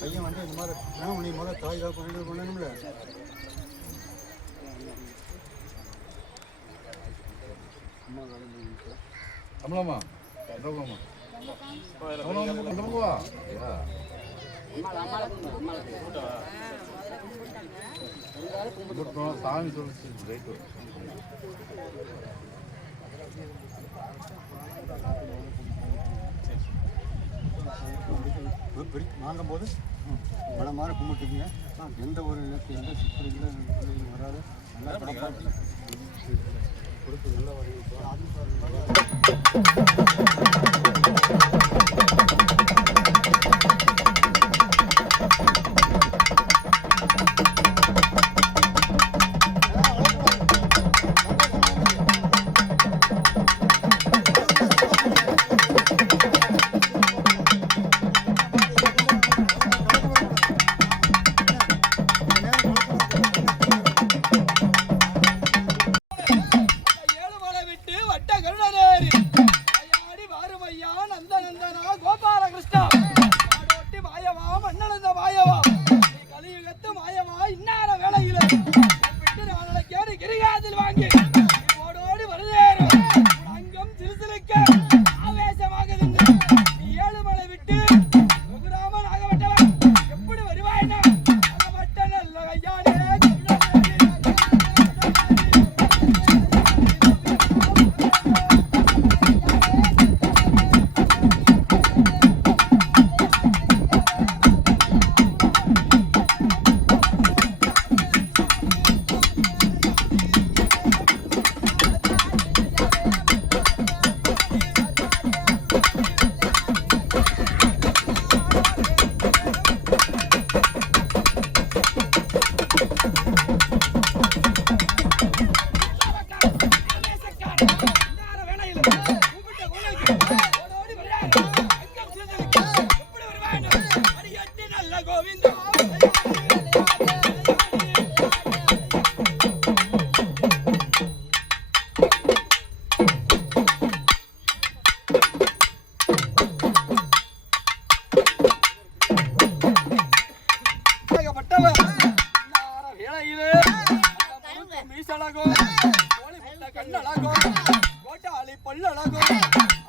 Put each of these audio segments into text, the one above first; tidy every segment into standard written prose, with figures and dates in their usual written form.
பையன் வந்து இந்த மாதிரி நீ முதல்ல தாய் தான் பண்ணணும்ல. அம்மாமா சாமி சொல்லிச்சு ரைட்டு. வாங்கும் போது மனமாற கும்பிட்டுக்குங்க. எந்த ஒரு எந்த சித்திரைகளும் வராது. நல்லா காப்பாற்றி கொடுத்து நல்ல வழி.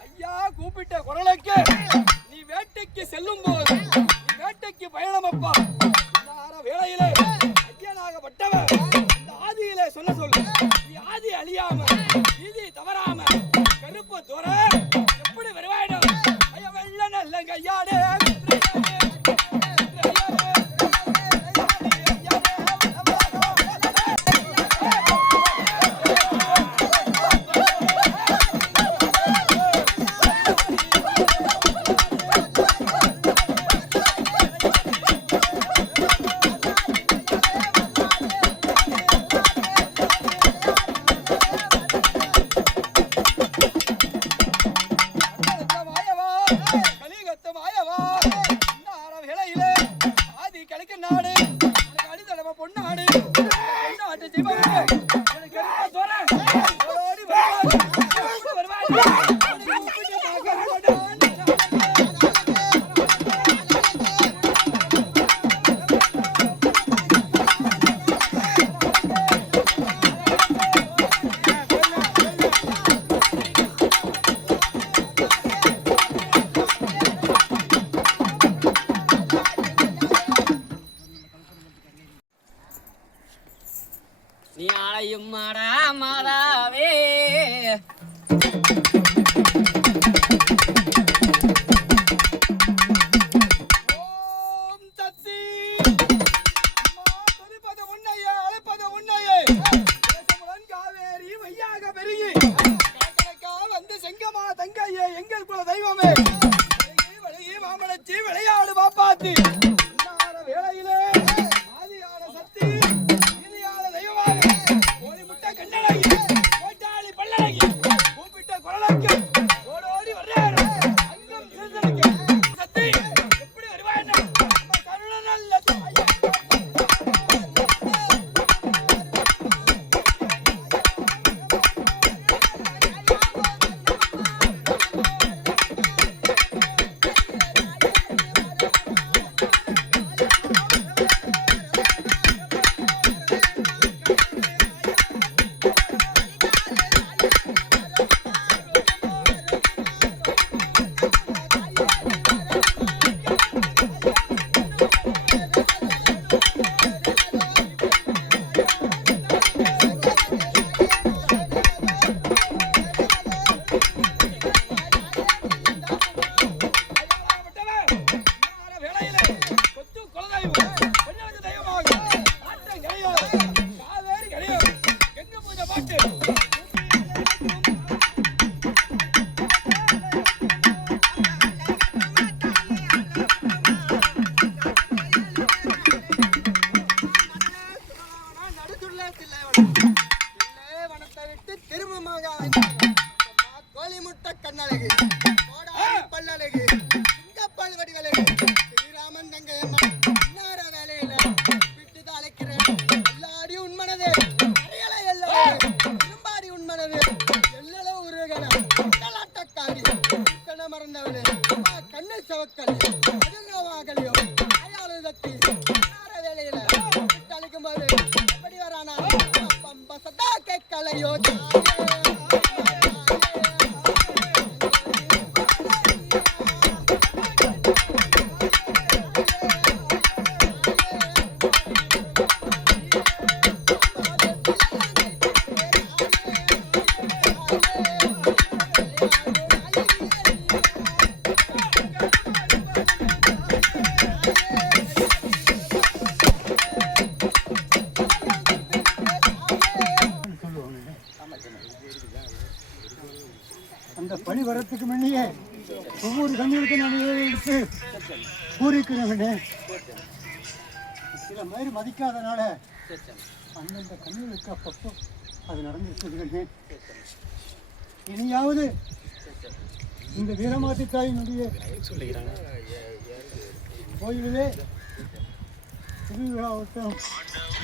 ஐயா கூப்பிட்ட குரலுக்கு நீ வேட்டைக்கு செல்லும் போது நீ வேட்டைக்கு பயணமப்பா. வேளையிலே ஐயனாகப்பட்டவர் இந்த ஆதியிலே சொல்ல சொல்லு. நீ ஆதி அழியாம நீதி தவறாம கருப்ப துற எப்படி வருவாயிடும். ஐயா வெள்ள நல்ல கையாடே நீ ஆளையும் மாடா மாதாவே ஓம் தத்தி தொலிப்பத உன்னையே அழைப்பத உன்னையே தேசமுடன் காவேரி மையாக பெருகி வந்து செங்கமா தங்கையே எங்கள் குல தெய்வமே விலகி மாமலச்சி விளையாடு பாப்பாத்தி வேளையிலே ஆதியான சக்தி கூப்பிட்ட குரலுக்கு ஓடோடி வர்றாரு. அங்கம் எப்படி வருவாய் நல்ல பிறந்தவளே கண்ணு சவக்கல் அதுவாகலையோ அயாளு தட்டி வேலையில அழைக்கும் போது எப்படி வரானா பம்ப சதா கேட்கலையோ அந்த பணி வரத்துக்கு முன்னையே ஒவ்வொரு கண்ணுக்கும் நான் எடுத்து கூறிக்கிறவனே சில மாதிரி மதிக்காதனால அந்தந்த கண்ணுகளுக்கு அப்பப்போ அது நடந்திருக்குதுங்கண்ணே. இனியாவது இந்த வீரமாட்டு தாயினுடைய கோயிலே திருவிழாவட்டம்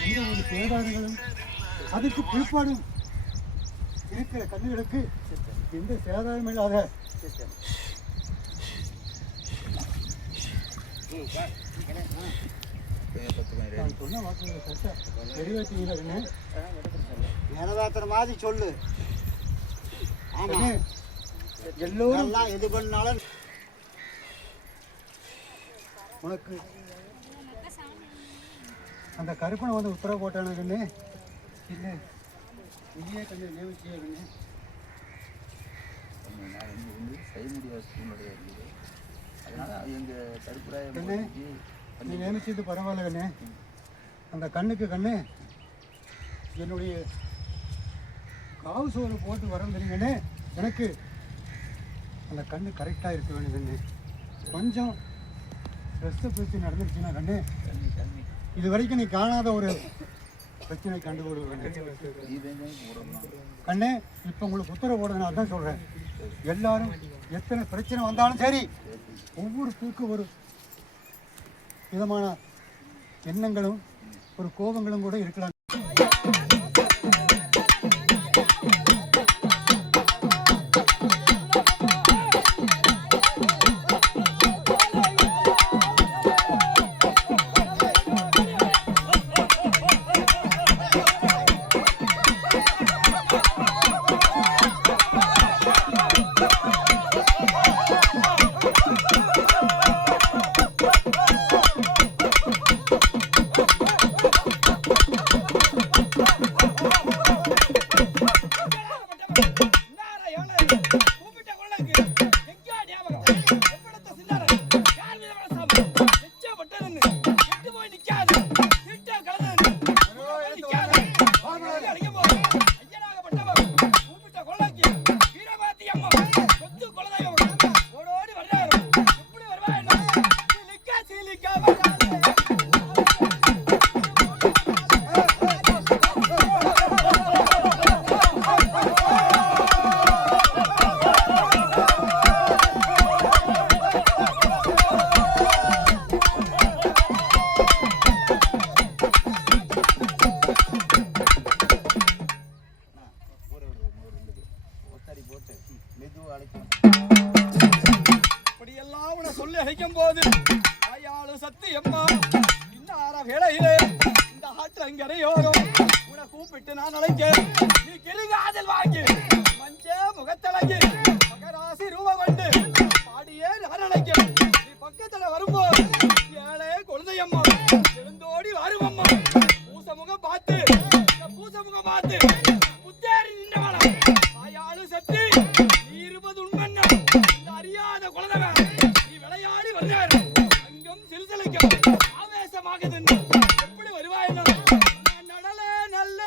எந்த ஒரு சேதாரங்களும் அதுக்கு பிற்பாடும் இருக்கிற கண்ணுகளுக்கு எந்த சேதாரம் இல்லாத நான் சொன்ன வாக்குகளை கரெக்டாக நிறைவேற்றீங்களே நிறவேற்றுற மாதிரி சொல்லு. ஆமாம், எல்லோரும் எது பண்ணாலும் உனக்கு அந்த கருப்பனை வந்து உத்தரவு போட்டானுங்கன்னு இல்லை நீயே கொஞ்சம் நியமிச்சியதுன்னு செய்ய முடியாத சூழ்நிலை இருக்குது. அதனால் எங்கள் கருப்புராய கண்ணு நீ நியமிச்சது பரவாயில்ல கண்ணு. அந்த கண்ணுக்கு கண்ணு என்னுடைய காவு சோறு போட்டு வரந்துருங்கண்ணே. எனக்கு அந்த கண்ணு கரெக்டாக இருக்க வேணும் கண்ணு. கொஞ்சம் ஸ்ட்ரெஸ்ஸை பிரச்சனை நடந்துருச்சுன்னா கண்ணு இது வரைக்கும் நீ காணாத ஒரு பிரச்சனை கண்டுபிடிக்க கண்ணு. இப்போ உங்களுக்கு உத்தரவு போடுறது நான் தான் சொல்கிறேன். எல்லாரும் எத்தனை பிரச்சனை வந்தாலும் சரி ஒவ்வொருத்தருக்கும் ஒரு விதமான எண்ணங்களும் ஒரு கோபங்களும் கூட இருக்கலாம். இப்படியெல்லாம் உன சொல்லி அழைக்கும் போது ஆயாளு சத்து எம்மா இன்னார வேளையிலே இந்த ஆற்றங்கரையோரம் உன கூப்பிட்டு நான் அழைக்க நீ கிருகாதல் வாங்கி மஞ்ச முகத்தழகி மகராசி ரூபம் கொண்டு பாடியே நான் அழைக்க நீ பக்கத்துல வரும்போது ஏழே குழந்தையம்மா எழுந்தோடி வருவம்மா பூசமுகம் பார்த்து பூசமுகம் பார்த்து புத்தேறி நின்றவளா ஆயாளு சத்து நீ இருப்பது உண்மன்னா இந்த அறியாத குழந்தைவன் நீ விளையாடி வருகிறாரு அங்கம் சிறுசலைக்கும் ஆவேசமாகுது எப்படி வருவாய் நடல நல்ல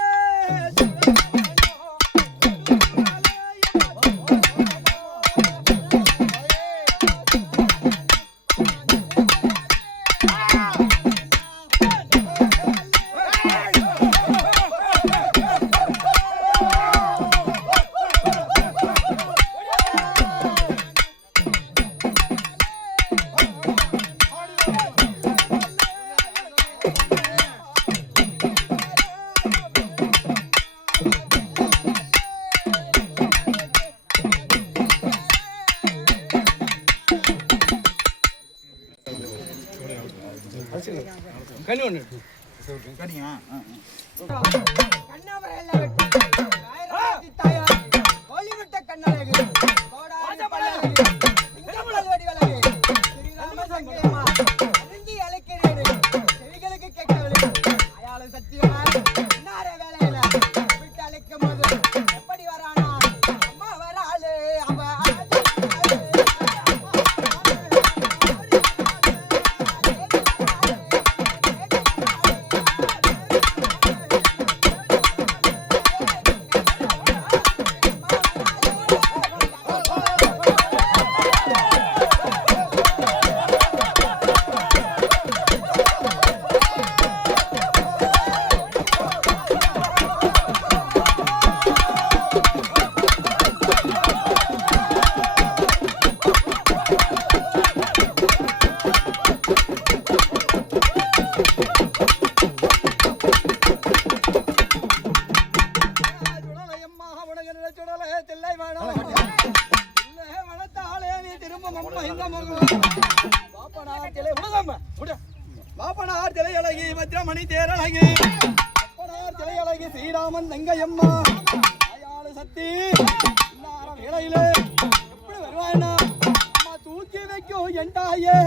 கனி ஒன்று கனியா கண்ணாமரையில வெட்டி காயராத்தி தாயார் கோழிவிட்ட கண்ணழகு கோடாரி பழகு சிங்கமுளல் வடிவழகு ஸ்ரீராம சங்கேமா அறிஞ்சி அழைக்கிறேன் செவிகளுக்கு கேட்கவில்லை அயாளு சத்தியமா இன்னார வேலையில விட்டு அழைக்கும் போது எப்படி வரானா அம்மா வராளு அவ பாப்பனார் திரையழகி வஜ்ரமணி தேரழகி அப்பனார் திரையழகி ஸ்ரீராமன் தங்கையம்மா அயாளு சக்தி எல்லாரும் வேளையிலே எப்படி வருவாய்னா அம்மா தூக்கி வைக்கும் என் தாயே